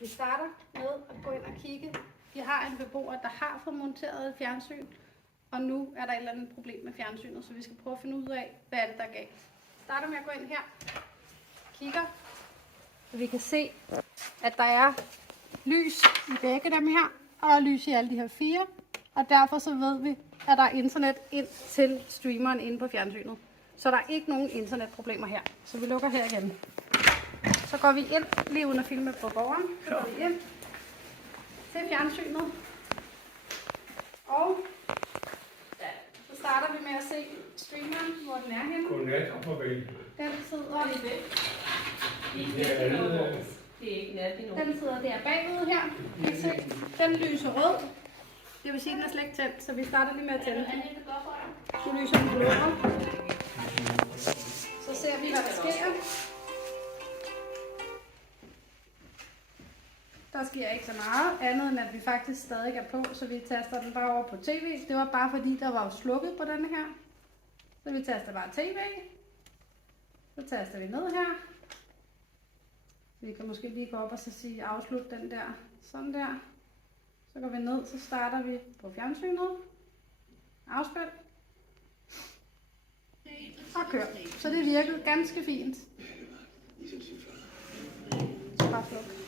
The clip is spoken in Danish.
Vi starter med at gå ind og kigge. Vi har en beboer, der har fået monteret et fjernsyn, og nu er der et eller andet problem med fjernsynet, så vi skal prøve at finde ud af, hvad er det, der er galt. Starter med at gå ind her, kigger, og vi kan se, at der er lys i begge dem her, og lys i alle de her 4, og derfor så ved vi, at der er internet ind til streameren inde på fjernsynet. Så der er ikke nogen internetproblemer her. Så vi lukker her igen. Så går vi ind, lige uden at filme på borgeren, så går vi ind til fjernsynet. Og så starter vi med at se streameren, hvor den er henne. Godnat og farvel. Den sidder, Det er ikke nat endnu. den sidder der bagved her. I kan se, den lyser rød. Det vil sige, at den er slet ikke tændt, så vi starter lige med at tænde den. Nu lyser den blå. Så ser vi, hvad der sker. Der sker ikke så meget andet, end at vi faktisk stadig er på, så vi taster den bare over på tv. Det var bare fordi, der var slukket på denne her. Så vi taster bare tv. Så taster vi ned her. Vi kan måske lige gå op og så sige afslut den der. Sådan der. Så går vi ned, så starter vi på fjernsynet. Afspil. Og kør. Så det virkede ganske fint. Så bare sluk.